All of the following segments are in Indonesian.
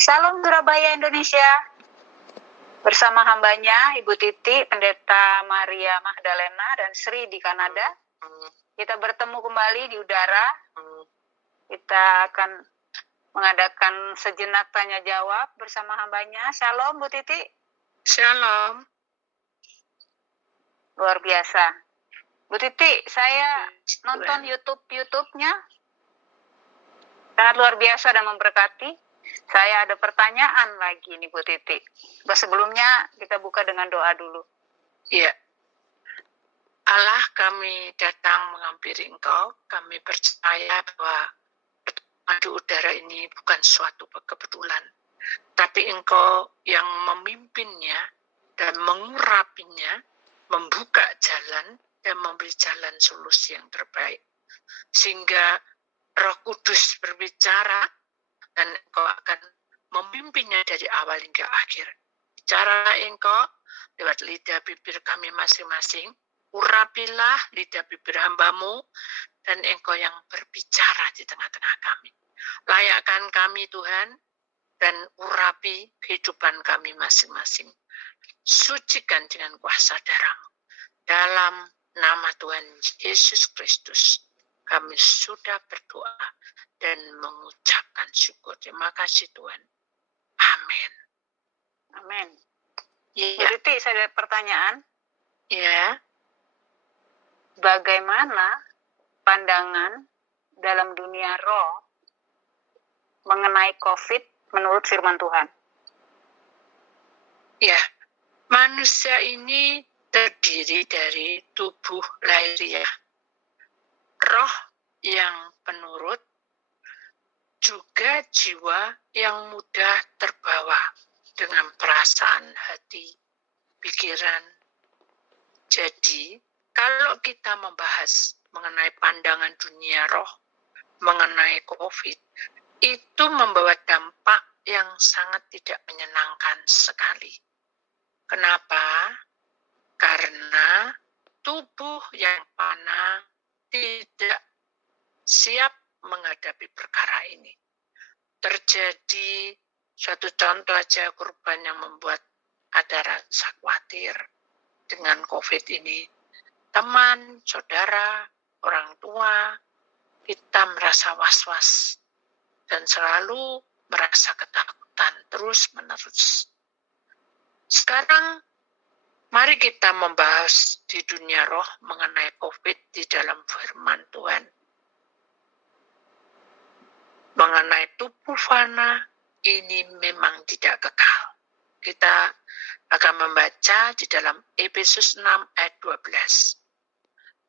Salam Surabaya Indonesia. Bersama hambanya Ibu Titi, Pendeta Maria Magdalena dan Sri di Kanada. Kita bertemu kembali di udara. Kita akan mengadakan sejenak tanya jawab bersama hambanya. Shalom Bu Titi. Shalom. Luar biasa. Bu Titi, saya nonton YouTube-nya. Sangat luar biasa dan memberkati. Saya ada pertanyaan lagi nih Bu Titi. Sebelumnya kita buka dengan doa dulu. Ya. Allah, kami datang menghampiri Engkau. Kami percaya bahwa adu udara ini bukan suatu kebetulan, tapi Engkau yang memimpinnya dan mengurapinya, membuka jalan dan memberi jalan solusi yang terbaik. Sehingga Roh Kudus berbicara dan Engkau akan memimpinnya dari awal hingga akhir. Bicara Engkau lewat lidah bibir kami masing-masing. Urapilah lidah bibir hamba-Mu dan Engkau yang berbicara di tengah-tengah kami. Layakkan kami Tuhan dan urapi kehidupan kami masing-masing. Sucikan dengan kuasa darah-Mu. Dalam nama Tuhan Yesus Kristus kami sudah berdoa dan mengucapkan syukur. Terima kasih Tuhan. Amin. Amin. Ya. Bu Titi, saya ada pertanyaan. Ya. Bagaimana pandangan dalam dunia roh mengenai COVID menurut firman Tuhan? Ya, manusia ini terdiri dari tubuh lahiriah, roh yang penurut, juga jiwa yang mudah terbawa dengan perasaan hati, pikiran. Jadi, kalau kita membahas mengenai pandangan dunia roh, mengenai COVID, itu membawa dampak yang sangat tidak menyenangkan sekali. Kenapa? Karena tubuh yang panah tidak siap menghadapi perkara ini. Terjadi suatu contoh aja korban yang membuat ada rasa khawatir dengan COVID ini. Teman, saudara, orang tua, kita merasa was-was dan selalu merasa ketakutan terus-menerus. Sekarang, mari kita membahas di dunia roh mengenai COVID di dalam firman Tuhan. Mengenai tubuh fana, ini memang tidak kekal. Kita akan membaca di dalam Efesus 6 ayat 12.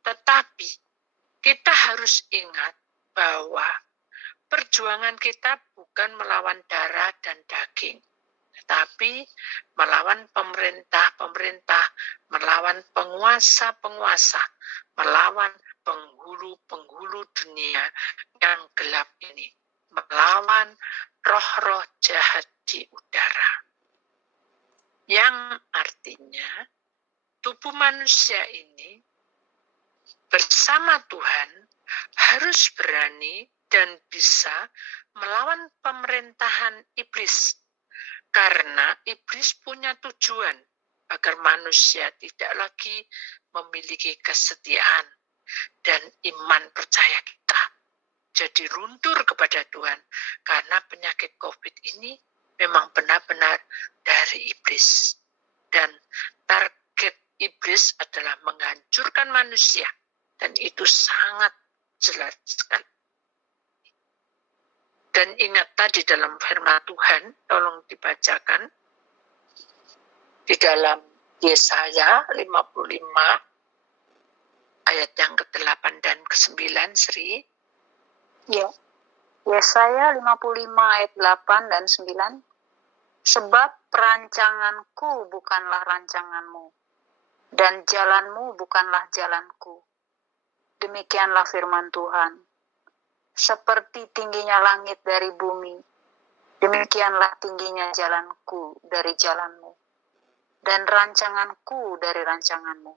Tetapi kita harus ingat bahwa perjuangan kita bukan melawan darah dan daging, tetapi melawan pemerintah-pemerintah, melawan penguasa-penguasa, melawan penghulu-penghulu dunia yang gelap ini, melawan roh-roh jahat di udara. Yang artinya tubuh manusia ini bersama Tuhan harus berani dan bisa melawan pemerintahan iblis. Karena iblis punya tujuan agar manusia tidak lagi memiliki kesetiaan dan iman percaya kita. Jadi runtur kepada Tuhan. Karena penyakit COVID ini memang benar-benar dari iblis. Dan target iblis adalah menghancurkan manusia. Dan itu sangat jelas sekali. Dan ingat tadi dalam firman Tuhan, tolong dibacakan di dalam Yesaya 55 ayat yang ke-8 dan ke-9, Sri. Ya. Yesaya 55 ayat 8 dan 9. Sebab perancanganku bukanlah rancanganmu, dan jalanmu bukanlah jalanku. Demikianlah firman Tuhan. Seperti tingginya langit dari bumi, demikianlah tingginya jalanku dari jalanmu, dan rancanganku dari rancanganmu.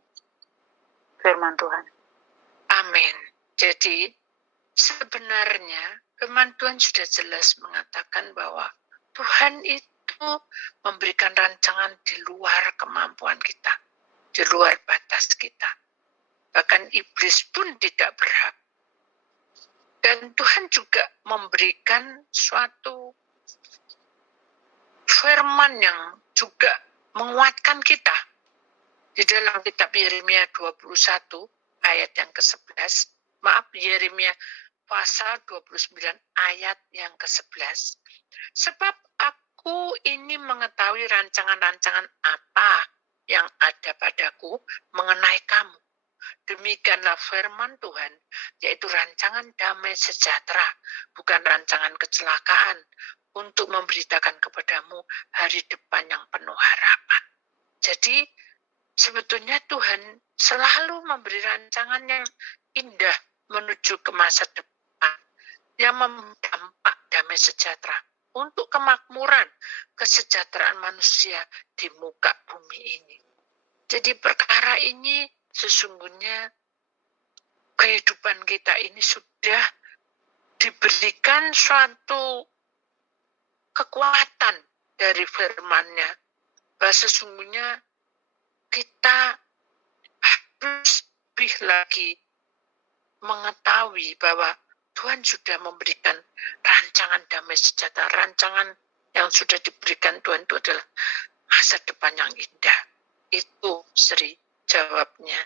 Firman Tuhan. Amin. Jadi, sebenarnya firman Tuhan sudah jelas mengatakan bahwa Tuhan itu memberikan rancangan di luar kemampuan kita, di luar batas kita. Bahkan iblis pun tidak berhak. Dan Tuhan juga memberikan suatu firman yang juga menguatkan kita. Di dalam kitab Yeremia 21 ayat yang ke-11, Yeremia pasal 29 ayat yang ke-11. Sebab aku ini mengetahui rancangan-rancangan apa yang ada padaku mengenai kamu. Demikianlah firman Tuhan, yaitu rancangan damai sejahtera, bukan rancangan kecelakaan, untuk memberitakan kepadamu hari depan yang penuh harapan. Jadi, sebetulnya Tuhan selalu memberi rancangan yang indah menuju ke masa depan, yang mendampak damai sejahtera untuk kemakmuran, kesejahteraan manusia di muka bumi ini. Jadi perkara ini sesungguhnya kehidupan kita ini sudah diberikan suatu kekuatan dari firman-Nya, bahwa sesungguhnya kita harus lebih lagi mengetahui bahwa Tuhan sudah memberikan rancangan damai sejahtera. Rancangan yang sudah diberikan Tuhan itu adalah masa depan yang indah. Itu Sri jawabnya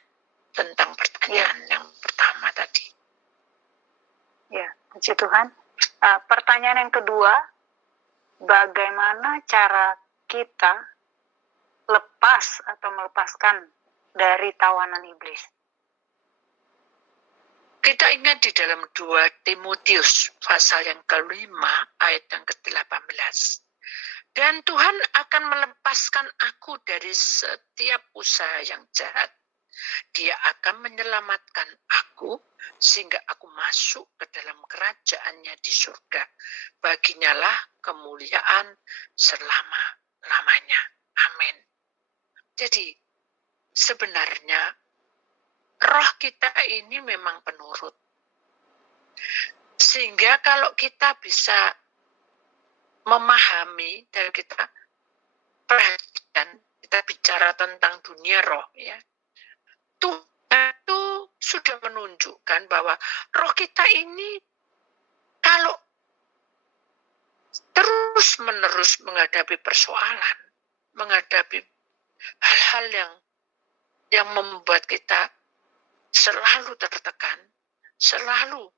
tentang pertanyaan yang pertama tadi. Ya, puji Tuhan. Pertanyaan yang kedua, bagaimana cara kita lepas atau melepaskan dari tawanan iblis? Kita ingat di dalam 2 Timotius pasal yang ke-5 ayat yang ke-18. Dan Tuhan akan melepaskan aku dari setiap usaha yang jahat. Dia akan menyelamatkan aku sehingga aku masuk ke dalam kerajaan-Nya di surga. Baginya lah kemuliaan selama-lamanya. Amin. Jadi sebenarnya roh kita ini memang penurut. Sehingga kalau kita bisa memahami dan kita perhatikan, kita bicara tentang dunia roh, ya. Tuhan itu sudah menunjukkan bahwa roh kita ini kalau terus-menerus menghadapi persoalan, menghadapi hal-hal yang membuat kita selalu tertekan, selalu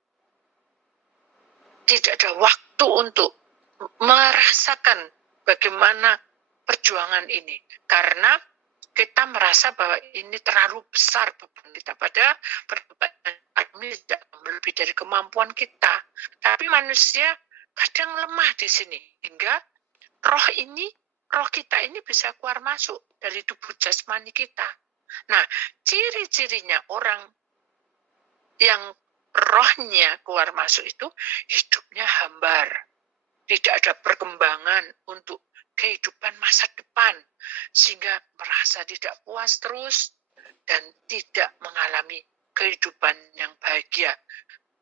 tidak ada waktu untuk merasakan bagaimana perjuangan ini. Karena kita merasa bahwa ini terlalu besar beban kita. Padahal ini tidak lebih dari kemampuan kita. Tapi manusia kadang lemah di sini. Hingga roh kita ini bisa keluar masuk dari tubuh jasmani kita. Nah, ciri-cirinya orang yang rohnya keluar masuk itu hidupnya hambar. Tidak ada perkembangan untuk kehidupan masa depan. Sehingga merasa tidak puas terus dan tidak mengalami kehidupan yang bahagia.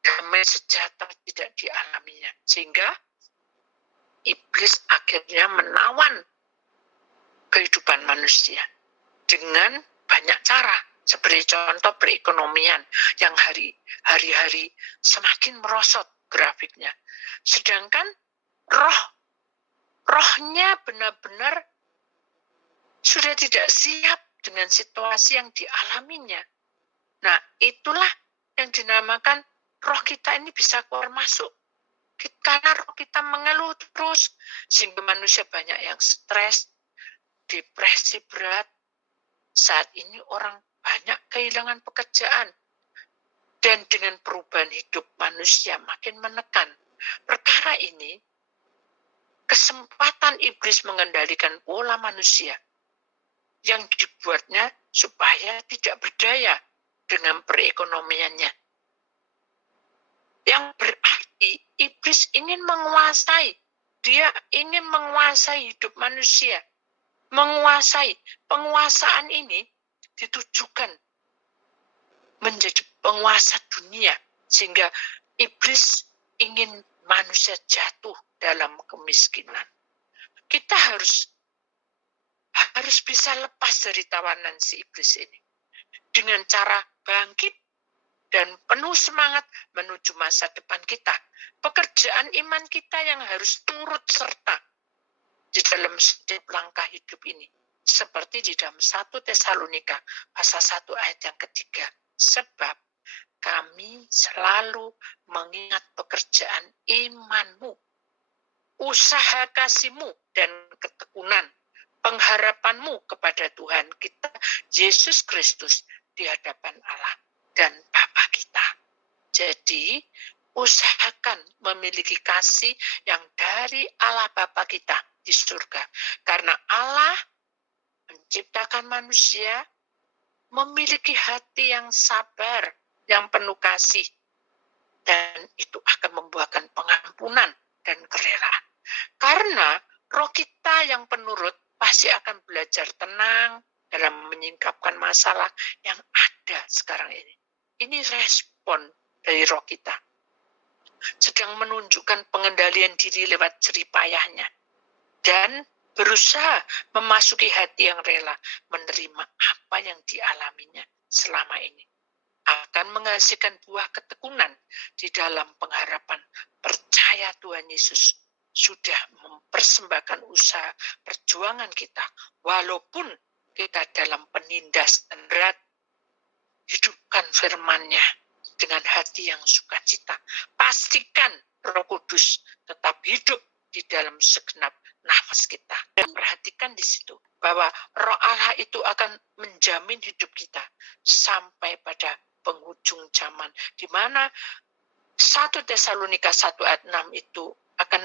Damai sejahtera tidak dialaminya. Sehingga iblis akhirnya menawan kehidupan manusia dengan banyak cara. Seperti contoh perekonomian yang hari-hari semakin merosot grafiknya. Sedangkan rohnya benar-benar sudah tidak siap dengan situasi yang dialaminya. Nah, itulah yang dinamakan roh kita ini bisa keluar masuk. Karena roh kita mengeluh terus, sehingga manusia banyak yang stres, depresi berat. Saat ini orang banyak kehilangan pekerjaan. Dan dengan perubahan hidup manusia makin menekan. Perkara ini, kesempatan iblis mengendalikan pola manusia yang dibuatnya supaya tidak berdaya dengan perekonomiannya. Yang berarti iblis ingin menguasai. Dia ingin menguasai hidup manusia. Menguasai. Penguasaan ini ditujukan menjadi penguasa dunia. Sehingga iblis ingin manusia jatuh dalam kemiskinan. kita harus bisa lepas dari tawanan si iblis ini dengan cara bangkit dan penuh semangat menuju masa depan kita. Pekerjaan iman kita yang harus turut serta di dalam setiap langkah hidup ini. Seperti di dalam 1 Tesalonika pasal 1 ayat yang ketiga. Sebab kami selalu mengingat pekerjaan imanmu, usaha kasihmu dan ketekunan, pengharapanmu kepada Tuhan kita, Yesus Kristus, di hadapan Allah dan Bapa kita. Jadi, usahakan memiliki kasih yang dari Allah Bapa kita di surga. Karena Allah menciptakan manusia memiliki hati yang sabar, yang penuh kasih. Dan itu akan membuahkan pengampunan dan kerelaan. Karena roh kita yang penurut pasti akan belajar tenang dalam menyingkapkan masalah yang ada sekarang ini. Ini respon dari roh kita. Sedang menunjukkan pengendalian diri lewat jerih payahnya. Dan berusaha memasuki hati yang rela menerima apa yang dialaminya selama ini. Akan menghasilkan buah ketekunan di dalam pengharapan percaya Tuhan Yesus sudah mempersembahkan usaha perjuangan kita walaupun kita dalam penindasan berat. Hidupkan firman-Nya dengan hati yang sukacita. Pastikan Roh Kudus tetap hidup di dalam segenap nafas kita. Dan perhatikan di situ bahwa Roh Allah itu akan menjamin hidup kita sampai pada penghujung zaman, di mana 1 Tesalonika 1 ayat 6 itu akan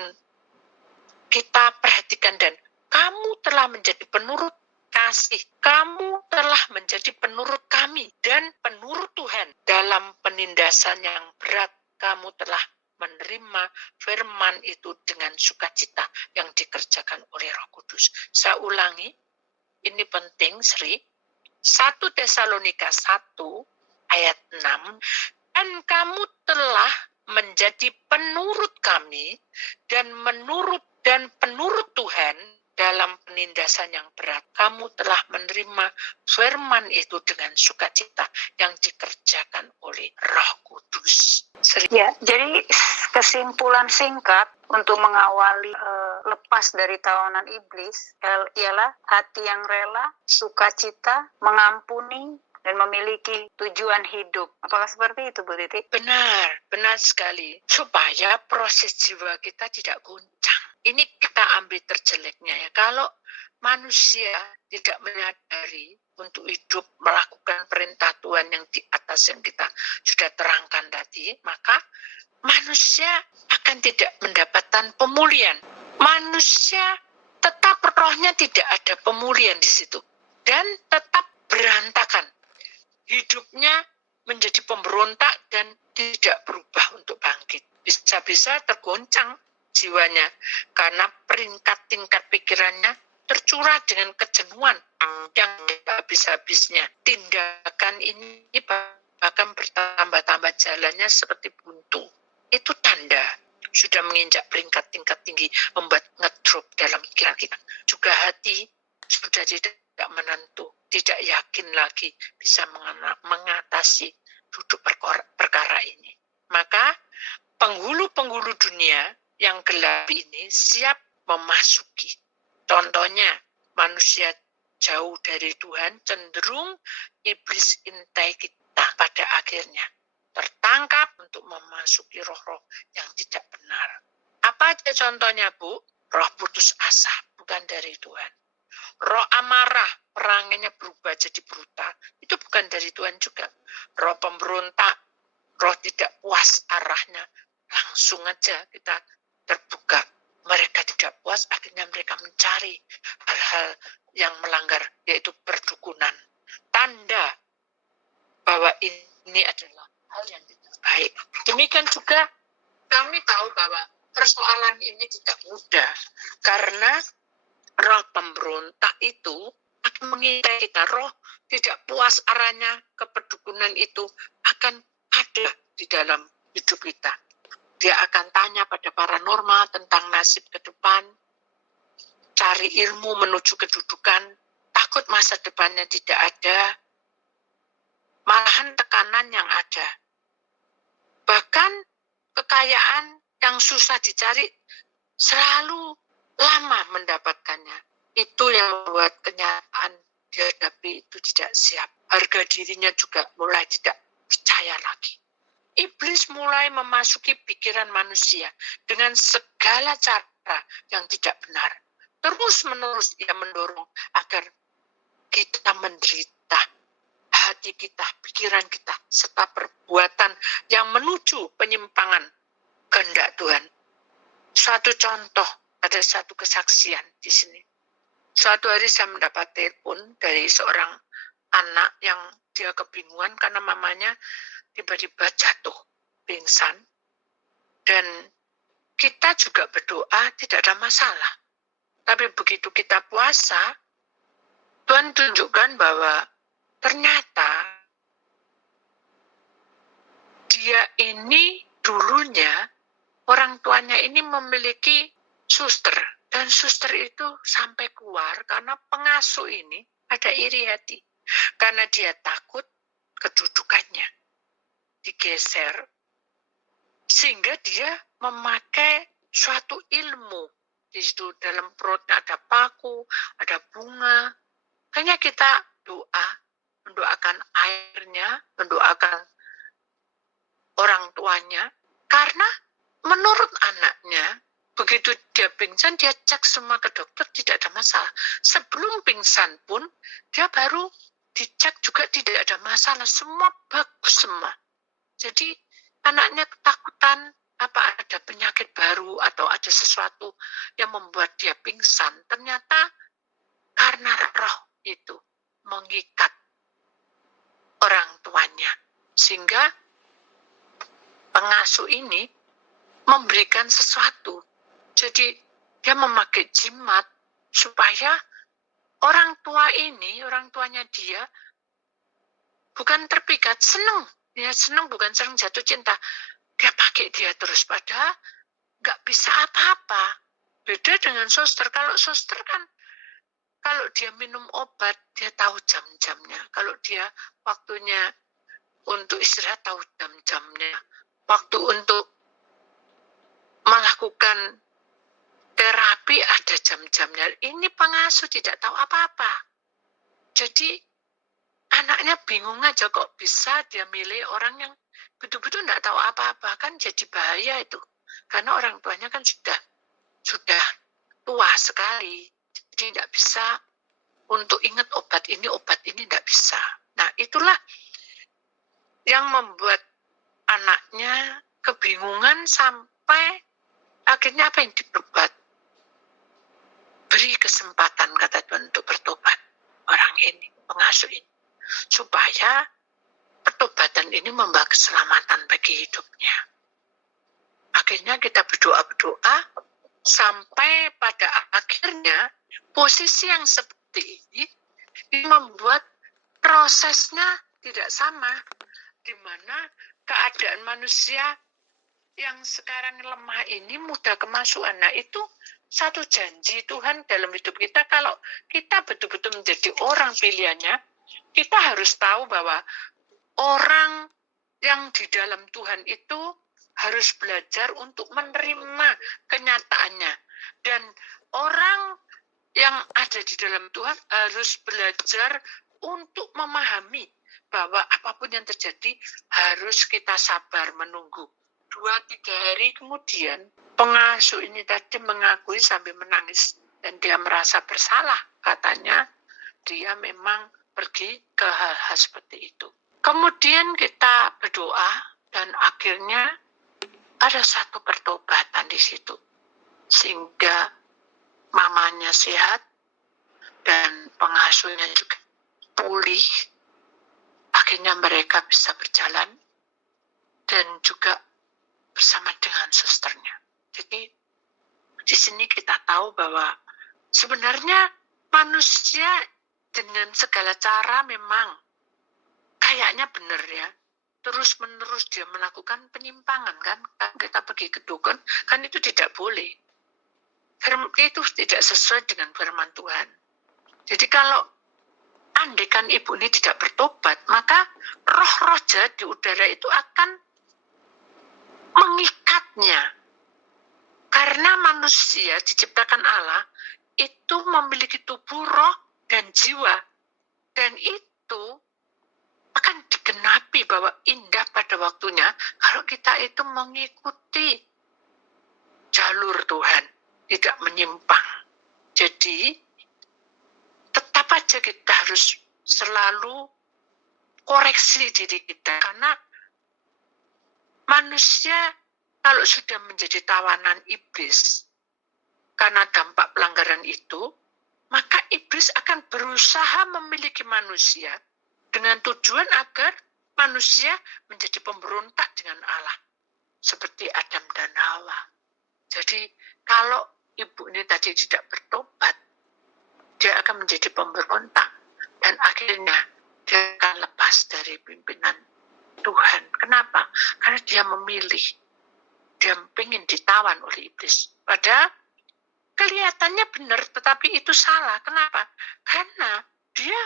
kita perhatikan. Dan kamu telah menjadi penurut kasih, kamu telah menjadi penurut kami dan penurut Tuhan dalam penindasan yang berat. Kamu telah menerima firman itu dengan sukacita yang dikerjakan oleh Roh Kudus. Saya ulangi, ini penting, Sri. 1 Tesalonika 1 ayat 6, dan kamu telah menjadi penurut kami dan penurut Tuhan dalam penindasan yang berat. Kamu telah menerima firman itu dengan sukacita yang dikerjakan oleh Roh Kudus. Ya, jadi kesimpulan singkat untuk mengawali lepas dari tawanan iblis ialah hati yang rela, sukacita, mengampuni, dan memiliki tujuan hidup. Apakah seperti itu, Bu Titi? Benar sekali. Supaya proses jiwa kita tidak goncang. Ini kita ambil terjeleknya ya. Kalau manusia tidak menyadari untuk hidup melakukan perintah Tuhan yang di atas yang kita sudah terangkan tadi, maka manusia akan tidak mendapatkan pemulihan. Manusia tetap rohnya tidak ada pemulihan di situ. Dan tetap berantakan. Hidupnya menjadi pemberontak dan tidak berubah untuk bangkit. Bisa-bisa tergoncang jiwanya karena peringkat tingkat pikirannya tercurah dengan kejenuhan yang tidak habis-habisnya. Tindakan ini bahkan bertambah-tambah jalannya seperti buntu. Itu tanda sudah menginjak peringkat tingkat tinggi, membuat ngedrop dalam pikiran kita. Juga hati sudah tidak menentu, tidak yakin lagi bisa mengatasi duduk perkara ini. Maka penghulu-penghulu dunia yang gelap ini siap memasuki. Contohnya, manusia jauh dari Tuhan, cenderung iblis intai kita pada akhirnya tertangkap untuk memasuki roh-roh yang tidak benar. Apa aja contohnya, Bu? Roh putus asa, bukan dari Tuhan. Roh amarah, perangannya berubah jadi brutal, itu bukan dari Tuhan juga. Roh pemberontak, roh tidak puas arahnya, langsung aja kita terbuka. Mereka tidak puas, akhirnya mereka mencari hal-hal yang melanggar, yaitu perdukunan. Tanda bahwa ini adalah hal yang tidak baik. Demikian juga kami tahu bahwa persoalan ini tidak mudah, karena roh pemberontak itu akan mengintai kita. Roh tidak puas arahnya, keperdukunan itu akan ada di dalam hidup kita. Dia akan tanya pada paranormal tentang nasib ke depan. mencari ilmu menuju kedudukan, takut masa depannya tidak ada, malahan tekanan yang ada. Bahkan kekayaan yang susah dicari selalu lama mendapatkannya. Itu yang membuat kenyataan dihadapi itu tidak siap. Harga dirinya juga mulai tidak percaya lagi. Iblis mulai memasuki pikiran manusia dengan segala cara yang tidak benar. Terus-menerus ia mendorong agar kita menderita. Hati kita, pikiran kita, serta perbuatan yang menuju penyimpangan kehendak Tuhan. Suatu contoh, ada satu kesaksian di sini. Suatu hari saya mendapat telepon dari seorang anak yang dia kebingungan karena mamanya tiba-tiba jatuh, pingsan. Dan kita juga berdoa, tidak ada masalah. Tapi begitu kita puasa, Tuhan tunjukkan bahwa ternyata dia ini dulunya, orang tuanya ini memiliki suster. Dan suster itu sampai keluar karena pengasuh ini ada iri hati. Karena dia takut kedudukannya digeser, sehingga dia memakai suatu ilmu. Di situ dalam perutnya ada paku, ada bunga. Hanya kita doa, mendoakan airnya, mendoakan orang tuanya, karena menurut anaknya, begitu dia pingsan, dia cek semua ke dokter, tidak ada masalah. Sebelum pingsan pun, dia baru dicek juga tidak ada masalah, semua bagus semua. Jadi anaknya ketakutan, apa ada penyakit baru atau ada sesuatu yang membuat dia pingsan. Ternyata karena roh itu mengikat orang tuanya. Sehingga pengasuh ini memberikan sesuatu. Jadi dia memakai jimat supaya orang tua ini, orang tuanya dia bukan terpikat, senang. Dia senang, bukan senang jatuh cinta. Dia pakai dia terus, padahal nggak bisa apa-apa. Beda dengan suster. Kalau suster kan, kalau dia minum obat, dia tahu jam-jamnya. Kalau dia waktunya untuk istirahat, tahu jam-jamnya. Waktu untuk melakukan terapi ada jam-jamnya. Ini pengasuh tidak tahu apa-apa. Jadi anaknya bingung aja kok bisa dia milih orang yang betul-betul tidak tahu apa-apa. Kan jadi bahaya itu. Karena orang tuanya kan sudah tua sekali. Jadi tidak bisa untuk ingat obat ini tidak bisa. Nah itulah yang membuat anaknya kebingungan sampai akhirnya apa yang diperbuat? Beri kesempatan, kata Tuhan, untuk bertobat orang ini, pengasuh ini. Supaya pertobatan ini membawa keselamatan bagi hidupnya. Akhirnya kita berdoa-berdoa sampai pada akhirnya posisi yang seperti ini membuat prosesnya tidak sama, di mana keadaan manusia yang sekarang lemah ini mudah kemasukan. Nah itu satu janji Tuhan dalam hidup kita. Kalau kita betul-betul menjadi orang pilihannya, kita harus tahu bahwa orang yang di dalam Tuhan itu harus belajar untuk menerima kenyataannya. Dan orang yang ada di dalam Tuhan harus belajar untuk memahami bahwa apapun yang terjadi harus kita sabar menunggu. 2-3 hari kemudian pengasuh ini tadi mengakui sambil menangis dan dia merasa bersalah. Katanya dia memang pergi ke hal-hal seperti itu. Kemudian kita berdoa dan akhirnya ada satu pertobatan di situ. Sehingga mamanya sehat dan pengasuhnya juga pulih. Akhirnya mereka bisa berjalan dan juga bersama dengan susternya. Jadi di sini kita tahu bahwa sebenarnya manusia dengan segala cara memang kayaknya benar ya. Terus-menerus dia melakukan penyimpangan kan. Kita pergi ke dukun, kan itu tidak boleh. itu tidak sesuai dengan firman Tuhan. Jadi kalau andaikan ibu ini tidak bertobat, maka roh-roh jahat di udara itu akan mengikatnya. Karena manusia diciptakan Allah itu memiliki tubuh, roh, dan jiwa. Dan itu akan digenapi bahwa indah pada waktunya kalau kita itu mengikuti jalur Tuhan, tidak menyimpang. Jadi tetap aja kita harus selalu koreksi diri kita, karena manusia kalau sudah menjadi tawanan iblis karena dampak pelanggaran itu, maka iblis akan berusaha memiliki manusia dengan tujuan agar manusia menjadi pemberontak dengan Allah, seperti Adam dan Hawa. Jadi kalau ibu ini tadi tidak bertobat, dia akan menjadi pemberontak dan akhirnya dia akan lepas dari pimpinan Tuhan. Kenapa? Karena dia memilih, dia ingin ditawan oleh iblis. Padahal kelihatannya benar, tetapi itu salah. Kenapa? Karena dia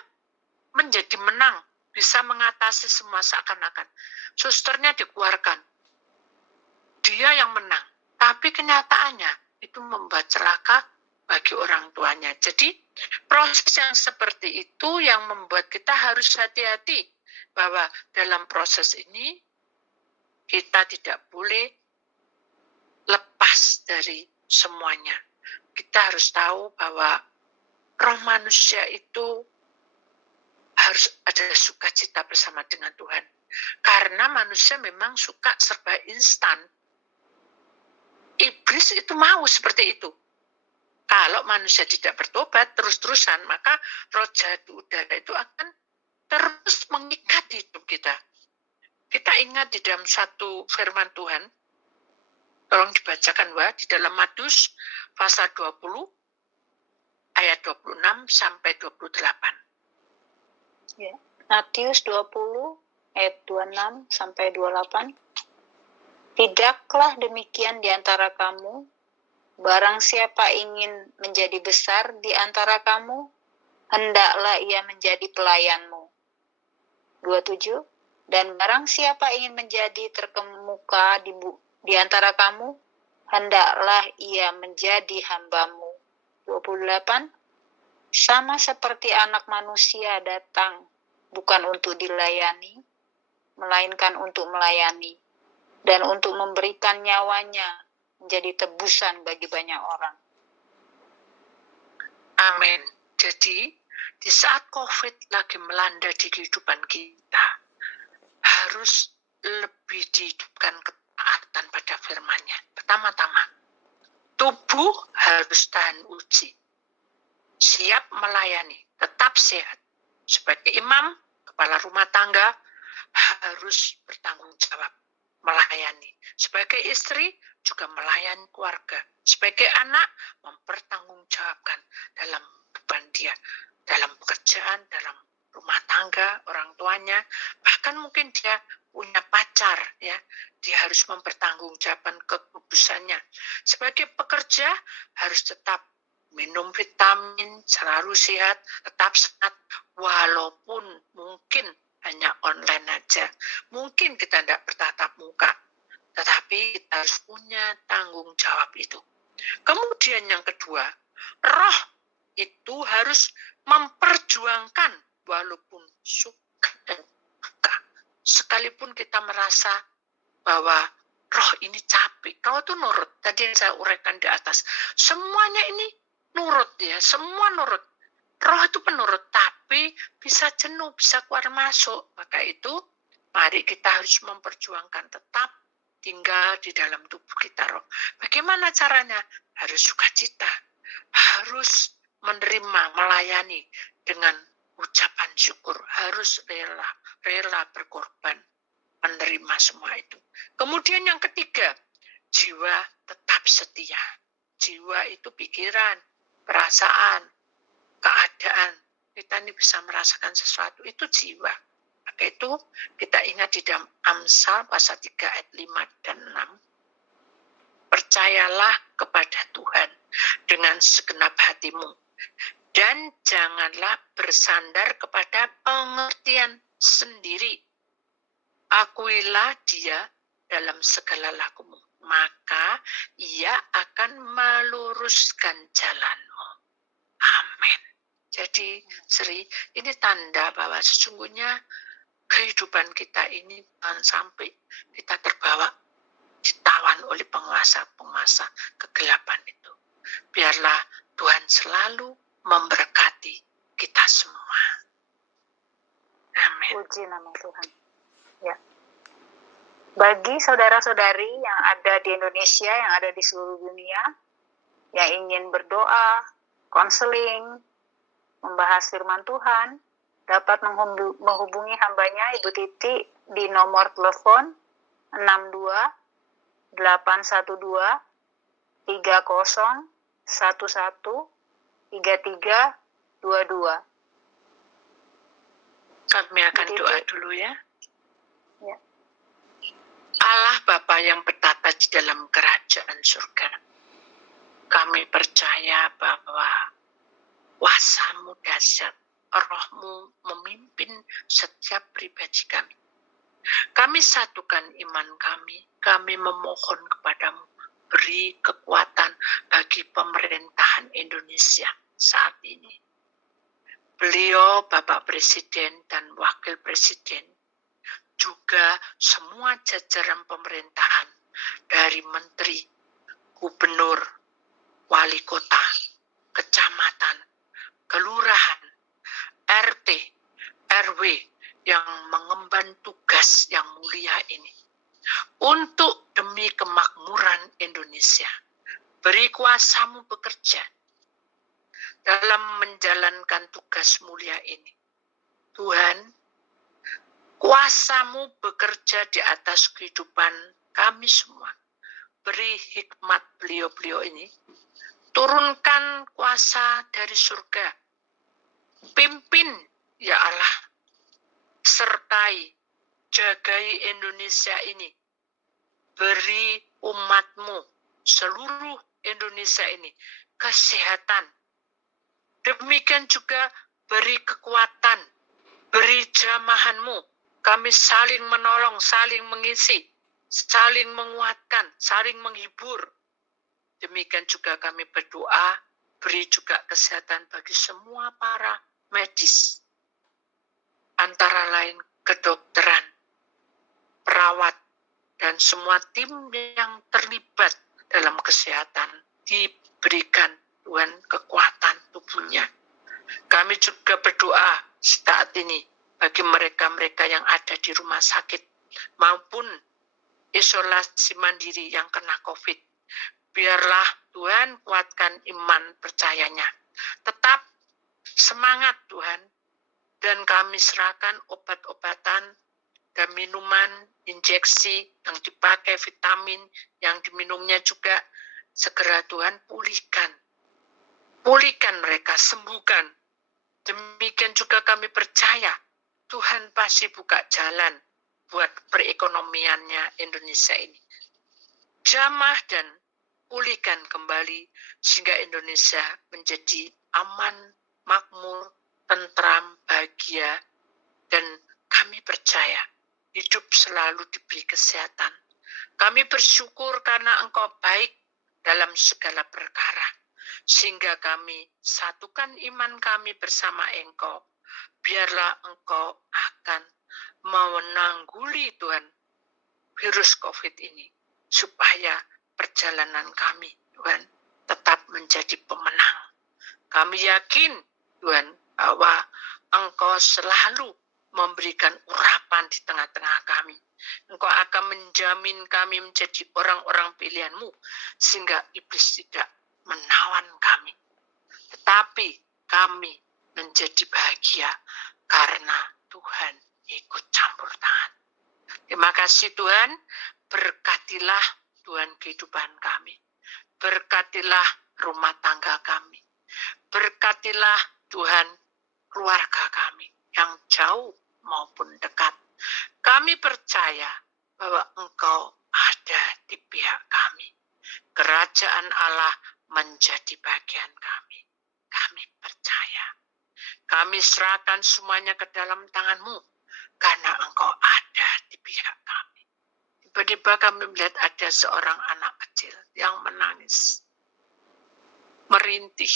menjadi menang, bisa mengatasi semua seakan-akan. Susternya dikeluarkan, dia yang menang. Tapi kenyataannya itu membuat celaka bagi orang tuanya. Jadi proses yang seperti itu yang membuat kita harus hati-hati bahwa dalam proses ini kita tidak boleh lepas dari semuanya. Kita harus tahu bahwa roh manusia itu harus ada sukacita bersama dengan Tuhan. Karena manusia memang suka serba instan. Iblis itu mau seperti itu. Kalau manusia tidak bertobat terus-terusan, maka roh jahat di udara itu akan terus mengikat hidup kita. Kita ingat di dalam satu firman Tuhan, tolong dibacakan di dalam Matius pasal 20 ayat 26 sampai 28. Ya. Matius 20 ayat 26 sampai 28. Tidaklah demikian di antara kamu, barang siapa ingin menjadi besar di antara kamu, hendaklah ia menjadi pelayanmu. 27. Dan barang siapa ingin menjadi terkemuka di antara kamu, hendaklah ia menjadi hambamu. 28. Sama seperti anak manusia datang, bukan untuk dilayani, melainkan untuk melayani, dan untuk memberikan nyawanya menjadi tebusan bagi banyak orang. Amin. Jadi, di saat COVID lagi melanda di kehidupan kita, harus lebih dihidupkan ketaatan pada firman-Nya. Pertama-tama, tubuh harus tahan uji, siap melayani, tetap sehat. Sebagai imam, kepala rumah tangga, harus bertanggung jawab, melayani. Sebagai istri, juga melayani keluarga. Sebagai anak, mempertanggungjawabkan dalam beban dia, dalam pekerjaan, dalam rumah tangga, orang tuanya, bahkan mungkin dia punya pacar, ya, dia harus mempertanggungjawabkan kekudusannya. Sebagai pekerja, harus tetap minum vitamin, selalu sehat, tetap sehat, walaupun mungkin hanya online aja. Mungkin kita tidak bertatap muka, tetapi kita harus punya tanggung jawab itu. Kemudian yang kedua, roh itu harus memperjuangkan walaupun suka dan duka. Sekalipun kita merasa bahwa roh ini capek, kau tuh nurut. Tadi yang saya uraikan di atas, semuanya ini nurut ya, semua nurut. Roh itu penurut, tapi bisa jenuh, bisa keluar masuk. Maka itu, mari kita harus memperjuangkan tetap tinggal di dalam tubuh kita roh. Bagaimana caranya? Harus sukacita, harus menerima, melayani dengan ucapan syukur, harus rela berkorban, menerima semua itu. Kemudian yang ketiga, jiwa tetap setia. Jiwa itu pikiran, perasaan, keadaan. Kita ini bisa merasakan sesuatu, itu jiwa. Maka itu kita ingat di dalam Amsal pasal 3 ayat 5 dan 6. Percayalah kepada Tuhan dengan segenap hatimu. Dan janganlah bersandar kepada pengertian sendiri. Akuilah dia dalam segala lakumu, maka ia akan meluruskan jalanmu. Amin. Jadi, Sri, ini tanda bahwa sesungguhnya kehidupan kita ini jangan sampai kita terbawa, ditawan oleh penguasa-penguasa kegelapan itu. Biarlah Tuhan selalu memberkati kita semua. Amin. Puji nama Tuhan. Ya. Bagi saudara-saudari yang ada di Indonesia, yang ada di seluruh dunia, yang ingin berdoa, konseling, membahas firman Tuhan, dapat menghubungi hambanya Ibu Titi di nomor telepon 62 812 30 11 3322. Kami akan doa dulu ya. Ya. Allah Bapa yang bertata di dalam kerajaan surga, kami percaya bahwa kuasa-Mu dahsyat, Roh-Mu memimpin setiap pribadi kami. Kami satukan iman kami memohon kepadamu, beri kekuatan bagi pemerintahan Indonesia saat ini. Beliau, Bapak Presiden dan Wakil Presiden, juga semua jajaran pemerintahan, dari menteri, gubernur, wali kota, kecamatan, kelurahan, RT, RW, yang mengemban tugas yang mulia ini. Untuk demi kemakmuran Indonesia, beri kuasa-Mu bekerja dalam menjalankan tugas mulia ini. Tuhan, kuasa-Mu bekerja di atas kehidupan kami semua. Beri hikmat beliau-beliau ini. Turunkan kuasa dari surga. Pimpin, ya Allah. Sertai, jagai Indonesia ini. Beri umat-Mu, seluruh Indonesia ini, kesehatan. Demikian juga beri kekuatan, beri jamahan-Mu. Kami saling menolong, saling mengisi, saling menguatkan, saling menghibur. Demikian juga kami berdoa, beri juga kesehatan bagi semua para medis. Antara lain kedokteran, perawat, dan semua tim yang terlibat dalam kesehatan diberikan Tuhan kekuatan tubuhnya. Kami juga berdoa saat ini bagi mereka-mereka yang ada di rumah sakit maupun isolasi mandiri yang kena COVID. Biarlah Tuhan kuatkan iman percayanya. Tetap semangat Tuhan, dan kami serahkan obat-obatan dan minuman, injeksi yang dipakai, vitamin yang diminumnya juga, segera Tuhan pulihkan. Pulihkan mereka, sembuhkan. Demikian juga kami percaya Tuhan pasti buka jalan buat perekonomiannya Indonesia ini. Jamah dan pulihkan kembali sehingga Indonesia menjadi aman, makmur, tentram, bahagia, dan kami percaya hidup selalu diberi kesehatan. Kami bersyukur karena Engkau baik dalam segala perkara, sehingga kami satukan iman kami bersama Engkau. Biarlah Engkau akan menangguli Tuhan virus COVID ini, supaya perjalanan kami, Tuhan, tetap menjadi pemenang. Kami yakin, Tuhan, bahwa Engkau selalu memberikan urapan di tengah-tengah kami. Engkau akan menjamin kami menjadi orang-orang pilihan-Mu, sehingga iblis tidak menawan kami. Tetapi kami menjadi bahagia karena Tuhan ikut campur tangan. Terima kasih Tuhan, berkatilah Tuhan kehidupan kami. Berkatilah rumah tangga kami. Berkatilah Tuhan keluarga kami yang jauh maupun dekat. Kami percaya bahwa Engkau ada di pihak kami. Kerajaan Allah menjadi bagian kami. Kami percaya. Kami serahkan semuanya ke dalam tangan-Mu, karena Engkau ada di pihak kami. Tiba-tiba kami melihat ada seorang anak kecil yang menangis, merintih,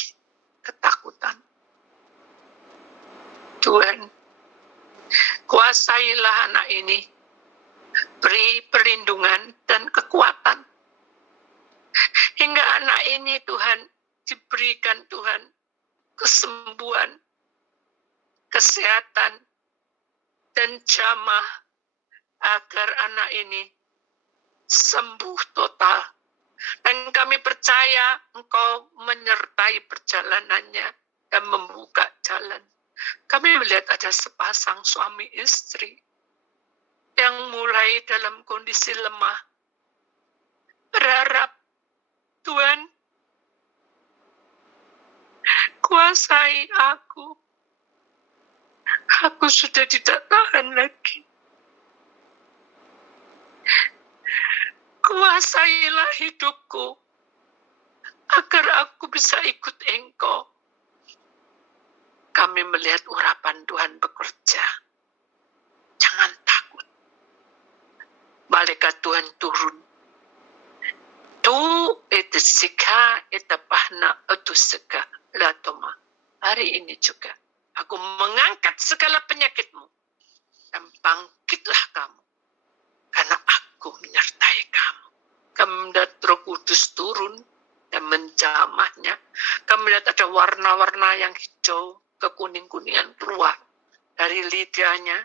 ketakutan. Tuhan, kuasailah anak ini, beri perlindungan dan kekuatan. Hingga anak ini Tuhan, diberikan Tuhan, kesembuhan, kesehatan, dan jamah, agar anak ini sembuh total. Dan kami percaya Engkau menyertai perjalanannya dan membuka jalan. Kami melihat ada sepasang suami istri yang mulai dalam kondisi lemah, berharap, Tuhan, kuasai aku. Aku sudah tidak tahan lagi. Kuasailah hidupku, agar aku bisa ikut Engkau. Kami melihat urapan Tuhan bekerja. Jangan takut. Malaikat Tuhan turun. Tu etisika etapahna etusika latoma. Hari ini juga aku mengangkat segala penyakitmu dan bangkitlah kamu, karena aku menyertai kamu. Kami melihat Roh Kudus turun dan menjamahnya. Kami melihat ada warna-warna yang hijau, kekuning-kuningan keluar dari lidahnya.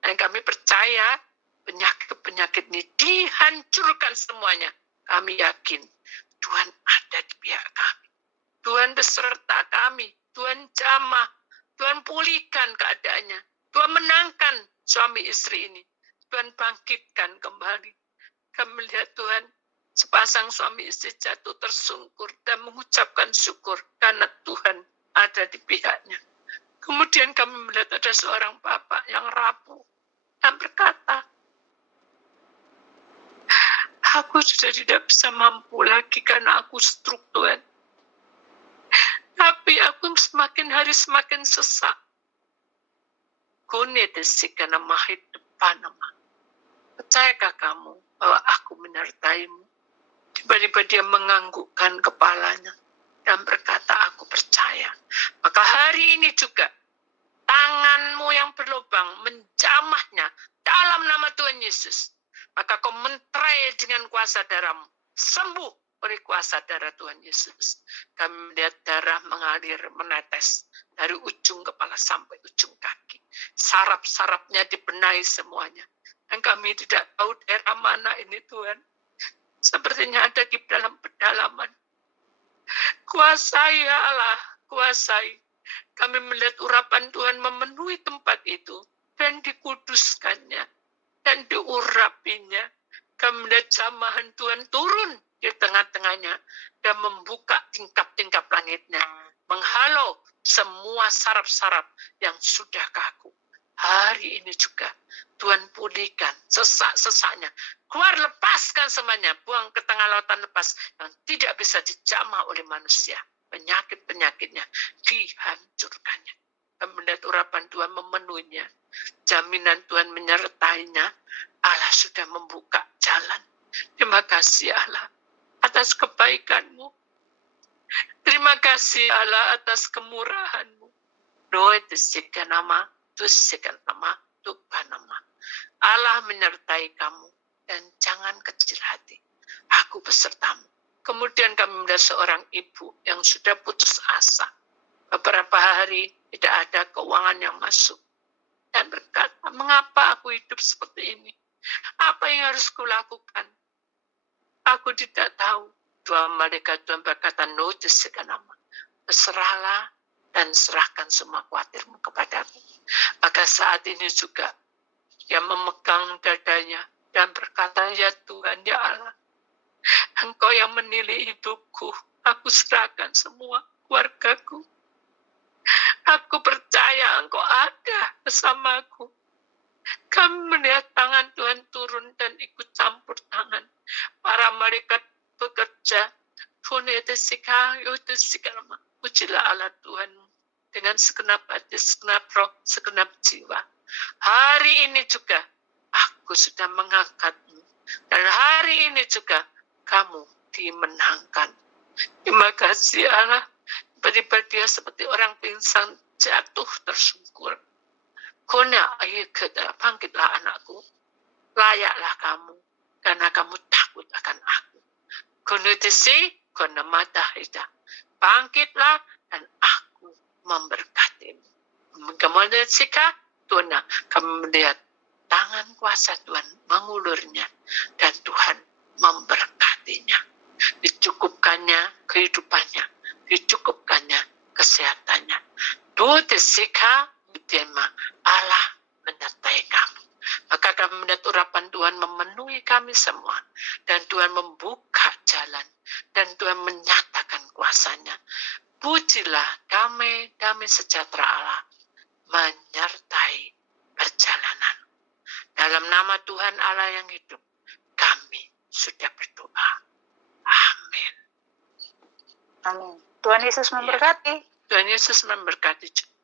Dan kami percaya penyakit-penyakit ini dihancurkan semuanya. Kami yakin Tuhan ada di pihak kami. Tuhan beserta kami. Tuhan jamah. Tuhan pulihkan keadaannya. Tuhan menangkan suami istri ini. Tuhan bangkitkan kembali. Kami melihat Tuhan, sepasang suami istri jatuh tersungkur dan mengucapkan syukur karena Tuhan ada di pihaknya. Kemudian kami melihat ada seorang bapak yang rapuh dan berkata, aku sudah tidak bisa mampu lagi karena aku stroke, Tuhan. Tapi aku semakin hari semakin sesak. Kone desikana mahit depan nama. Percayakah kamu bahwa aku menyertaimu? Tiba-tiba dia menganggukkan kepalanya dan berkata, aku percaya. Maka hari ini juga tanganmu yang berlubang menjamahnya dalam nama Tuhan Yesus. Maka kau menterai dengan kuasa darahmu. Sembuh oleh kuasa darah Tuhan Yesus. Kami melihat darah mengalir, menetes dari ujung kepala sampai ujung kaki. Saraf-sarafnya dibenahi semuanya. Dan kami tidak tahu daerah mana ini Tuhan. Sepertinya ada di dalam pedalaman. Kuasai ya Allah, kuasai. Kami melihat urapan Tuhan memenuhi tempat itu dan dikuduskannya dan diurapinya. Kami melihat jamahan Tuhan turun di tengah-tengahnya dan membuka tingkap-tingkap langitnya, menghalau semua saraf-saraf yang sudah kaku. Hari ini juga Tuhan pulihkan sesak-sesaknya. Keluar, lepaskan semuanya, buang ke tengah lautan lepas yang tidak bisa dijamah oleh manusia. Penyakit-penyakitnya dihancurkannya. Dan melihat urapan Tuhan memenuhinya. Jaminan Tuhan menyertainya. Allah sudah membuka jalan. Terima kasih Allah atas kebaikan-Mu. Terima kasih Allah atas kemurahan-Mu. Doa disikan nama, tusikan nama, tuhan nama. Allah menyertai kamu dan jangan kecil hati. Aku besertamu. Kemudian kami melihat seorang ibu yang sudah putus asa. Beberapa hari tidak ada keuangan yang masuk. Dan berkata, mengapa aku hidup seperti ini? Apa yang harus kulakukan? Aku tidak tahu. Dua malaikat Tuhan berkata, notice nama. Berserahlah dan serahkan semua khawatirmu kepadaku. Maka saat ini juga, dia memegang dadanya dan berkata, ya Tuhan, ya Allah, Engkau yang menilai hidupku, aku serahkan semua keluargaku. Aku percaya Engkau ada bersamaku. Kami melihat tangan Tuhan turun dan ikut campur tangan. Para malaikat bekerja, Pujilah Allah Tuhan dengan segenap hati, segenap roh, segenap jiwa. Hari ini juga aku sudah mengangkatmu. Dan hari ini juga kamu dimenangkan. Terima kasih Allah. Tiba-tiba dia seperti orang pingsan, jatuh tersungkur. Kona ayekeda, bangkitlah anakku. Layaklah kamu, karena kamu takut akan aku. Kona tesi, kona matahida. Bangkitlah, dan aku memberkatimu. Kemudian sika, Tuhan, kamu melihat tangan kuasa Tuhan mengulurnya, dan Tuhan memberkatinya. Dicukupkannya kehidupannya, dicukupkannya kesehatannya. Dua sika, tema Allah menyertai kamu. Maka kami melihat urapan Tuhan memenuhi kami semua. Dan Tuhan membuka jalan. Dan Tuhan menyatakan kuasanya. Pujilah damai sejahtera Allah menyertai perjalanan. Dalam nama Tuhan Allah yang hidup, kami sudah berdoa. Amin. Amin. Tuhan Yesus memberkati. Tuhan Yesus memberkati.